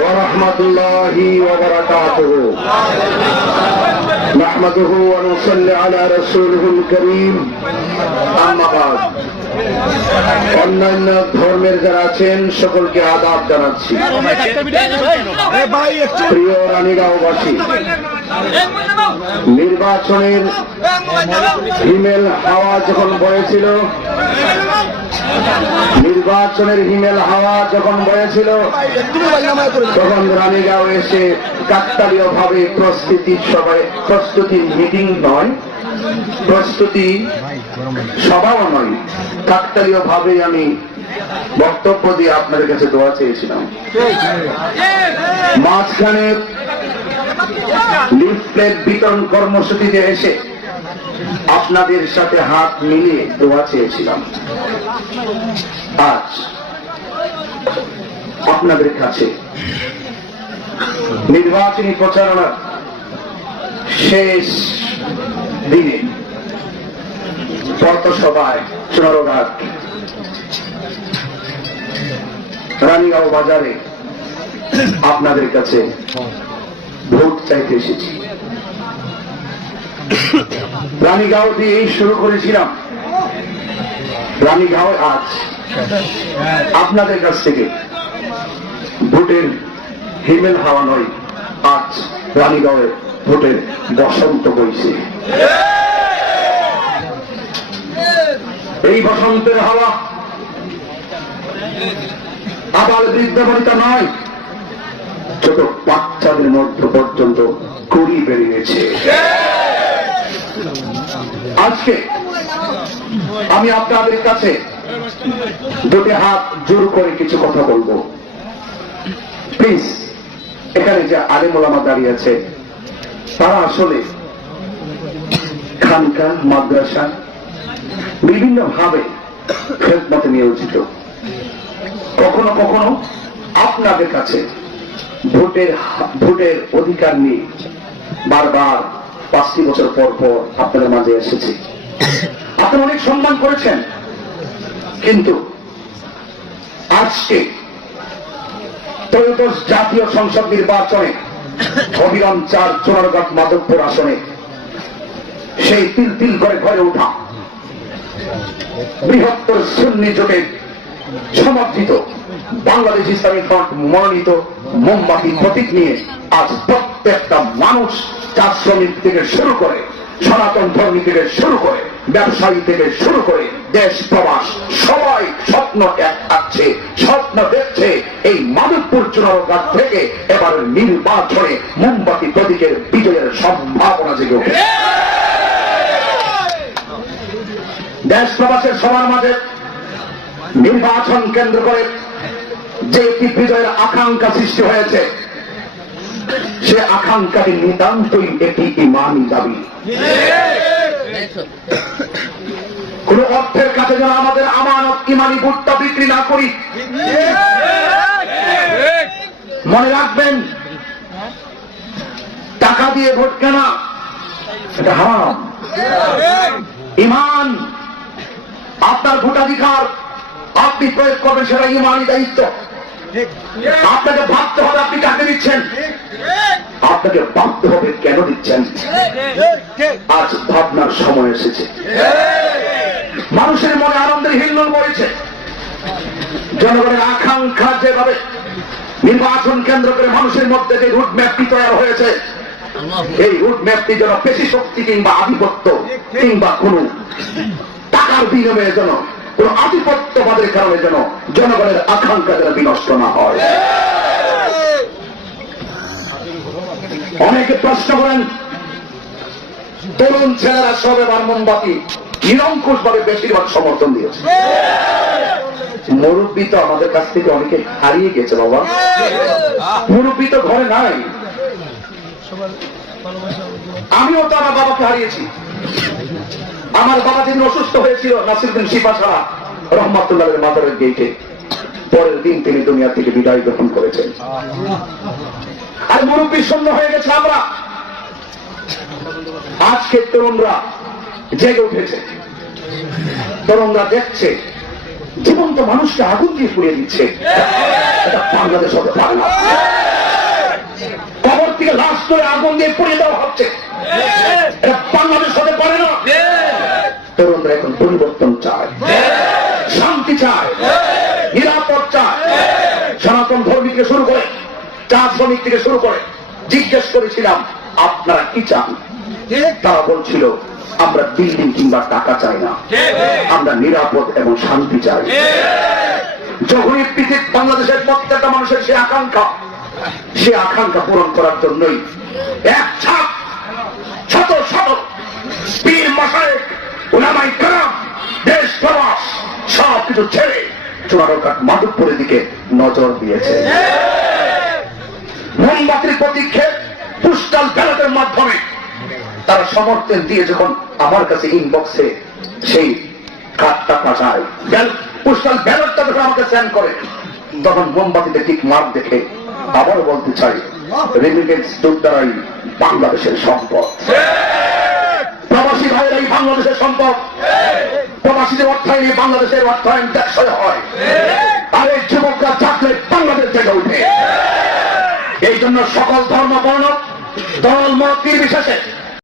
ওয়া রাহমাতুল্লাহি ওয়া বারাকাতুহু। নাহমাদুহু ওয়া নুসাল্লি আলা রাসূলিহিল কারীম। আম্মা বা'দ। অন্যান্য ধর্মের যারা আছেন সকলকে আদাব জানাচ্ছি। প্রিয় রানীগাঁওবাসী, নির্বাচনের হিমেল হাওয়া যখন বয়েছিল, তখন রানীগাঁও এসে কাকতালীয় ভাবে প্রস্তুতি মিটিং নয়, প্রস্তুতি সভাও নয়, কাকতালীয় ভাবে আমি বক্তব্য দিয়ে আপনাদের কাছে দোয়া চেয়েছিলাম। মাঝখানে লিফলেট বিতরণ কর্মসূচিতে এসে আপনাদের সাথে হাত মিলিয়ে দোয়া চেয়েছিলাম। আজ আপনাদের কাছে নির্বাচনী প্রচারণার শেষ দিনে পথসভায় চুনারঘাট রানীগাঁও বাজারে আপনাদের কাছে ভোট চাইতে এসেছি। রানীগাঁও দিয়েই শুরু করেছিলাম। রানীগাঁও আজ আপনাদের কাছ থেকে ভোটের হিমেল হাওয়া নয়, আজ রানীগাঁওয়ের ভোটের বসন্ত বইছে। এই বসন্তের হাওয়া আবাল বৃদ্ধ বনিতা নয়, ছোট বাচ্চাদের মধ্যে পর্যন্ত কড়ি বেরিয়েছে। আজকে আমি আপনাদের কাছে দুটি হাত জোর করে কিছু কথা বলবো। প্লিজ, এখানে যে আলেম ওলামা দাঁড়িয়ে আছে, তারা আসলে খানকা মাদ্রাসা বিভিন্ন ভাবে খেদমতে নিয়োজিত। কখনো কখনো আপনাদের কাছে ভোটের অধিকার নিয়ে বারবার 5টি বছর পর পর আপনাদের মাঝে এসেছি। আপনারা অনেক সম্মান করেছেন, কিন্তু আজকে ত্রয়োদশ জাতীয় সংসদ নির্বাচনে অবিরাম 4 চুনারঘাট মাধবপুর আসনে সেই তিল তিল করে ঘরে ওঠা বৃহত্তর সুন্নি জোটের সমর্থিত বাংলাদেশ ইসলামী ফ্রন্ট মনোনীত মোমবাতি প্রতীক নিয়ে আজ প্রত্যেকটা মানুষ, চা শ্রমিক থেকে শুরু করে, সনাতন ধর্মী থেকে শুরু করে, ব্যবসায়ী থেকে শুরু করে, দেশ প্রবাস সবাই স্বপ্ন আছে, স্বপ্ন দেখছে এই মাধবপুর চুনারঘাট থেকে এবার নির্বাচনে মোমবাতি প্রতীকের বিজয়ের সম্ভাবনা জেগে ওঠে। দেশ প্রবাসের সবার মাঝে নির্বাচন কেন্দ্র করে যে একটি বিজয়ের আকাঙ্ক্ষা সৃষ্টি হয়েছে, সে আকাঙ্ক্ষাটি নিতান্তই একটি ইমানি দাবি। কোন অর্থের কাছে যেন আমাদের আমানত ইমানি ভোটটা বিক্রি না করি। মনে রাখবেন, টাকা দিয়ে ভোট কেনা এটা হারাম। ইমান, আপনার ভোটাধিকার আপনি প্রয়োগ করবেন, সেটা ইমানি দায়িত্ব। আপনাকে ভাবতে হবে আপনি কাকে দিচ্ছেন, আপনাকে ভাবতে হবে কেন দিচ্ছেন। আজ ভাবনার সময় এসেছে। মানুষের মনে আনন্দের হিল্লোল পড়েছে। জনগণের আকাঙ্ক্ষা যেভাবে নির্বাচন কেন্দ্র করে মানুষের মধ্যে যে রুট ম্যাপটি তৈরি হয়েছে, এই রুট ম্যাপটি যেন পেশি শক্তি কিংবা আধিপত্য কিংবা কোন টাকার বিনিময়ে যেন কোন আধিপত্যবাদের কারণে যেন জনগণের আকাঙ্ক্ষা যেন বিনষ্ট না হয়। অনেকে প্রশ্ন করেন, তরুণ ছেলেরা সব এবার মোমবাতি নিরঙ্কুশ ভাবে বেশিরভাগ সমর্থন দিয়েছে। মুরব্বী তো আমাদের কাছ থেকে অনেকে হারিয়ে গেছে বাবা। মুরব্বী তো ঘরে নাই। আমিও তো আমার বাবাকে হারিয়েছি। আমার বাবা যেদিন অসুস্থ হয়েছিল নাসিরুদ্দিন শিপাশারা রহমাতুল্লাহের মাজারের গেটে, পরের দিন তিনি দুনিয়া থেকে বিদায় গ্রহণ করেছেন। আর মুরব্বী শূন্য হয়ে গেছে আমরা। আজকে তরুণরা জেগে উঠেছে, তরুণরা দেখছে জীবন্ত মানুষকে আগুন দিয়ে পুড়িয়ে দিচ্ছে। এটা বাংলাদেশ হতে পারে না। লাশ করে আগুন দিয়ে পুড়িয়ে দেওয়া হচ্ছে। এটা বাংলাদেশ হতে পারে না। তরুণরা এখন পরিবর্তন চায়, শান্তি চায়, নিরাপদ চায়। সনাতন ধর্মী থেকে শুরু করে চা শ্রমিক থেকে শুরু করে জিজ্ঞেস করেছিলাম আপনারা কি চান? তারা বলছিল আমরা বিল্ডিং কিংবা টাকা চাই না, আমরা নিরাপদ এবং শান্তি চাই। যখনই পৃথিবী বাংলাদেশের প্রত্যেকটা মানুষের সে আকাঙ্ক্ষা পূরণ করার জন্যই এক ছাপ শত শত পীর মাশায়েখ উলামায়ে কেরাম দেশ প্রবাস সব কিছু ছেড়ে চুনারঘাট মাধবপুরের দিকে নজর দিয়েছে। মোমবাতির প্রতীক্ষে পোস্টাল ব্যালটের মাধ্যমে তারা সমর্থন দিয়ে যখন আমার কাছে ইনবক্সে সেই কার্ডটা পাঠায়, পোস্টাল ব্যালটটা যখন আমাকে সেন্ড করে, তখন মোমবাতিতে ঠিক মার্ক দেখে আবারও বলতে চাই রেমিটেন্স দ্বারাই বাংলাদেশের সম্পদ, প্রবাসী ভাইয়েরাই বাংলাদেশের সম্পদ। প্রবাসীদের অর্থায়নে বাংলাদেশের অর্থায়ন টেকসই হয়, আর এই যুবকরা থাকলে বাংলাদেশ জেগে উঠে। এই জন্য সকল ধর্ম বর্ণ দল মত নির্বিশেষে